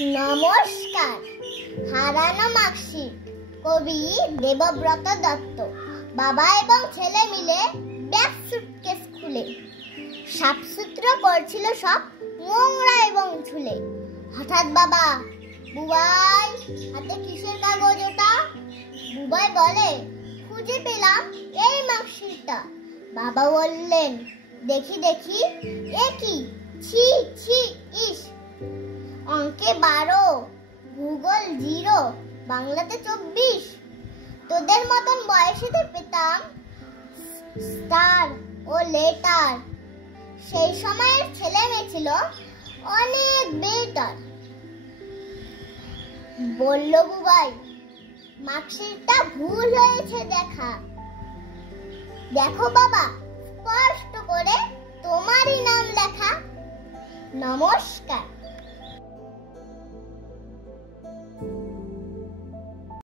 নমস্কার। হারানো মার্কশিট, কবি দেবব্রত দত্ত। বাবা এবং ছেলে মিলে ব্যাগ সুটকেস খুলে সাফসুতরো করছিল সব নোংরা এবং ঝুলে। হঠাৎ বাবা, বুবাই হাতে কিসের কাগজ ওটা? বুবাই বলে, খুঁজে পেলাম এই মার্কশিটটা। বাবা বললেন, দেখি দেখি, এ কি? ছি ছি, ইস! অঙ্কে 12, ভূগোল 0, বাংলাতে 24। তোদের মতন বয়সীদের পেতাম স্টার ও লেটার। সেই সময়ের ছেলে মেয়ে ছিল অনেক বেটার। বলল বুবাই, মার্কশিটটা ভুল হয়েছে দেখা। দেখো বাবা, স্পষ্ট করে তোমারই নাম লেখা। নমস্কার।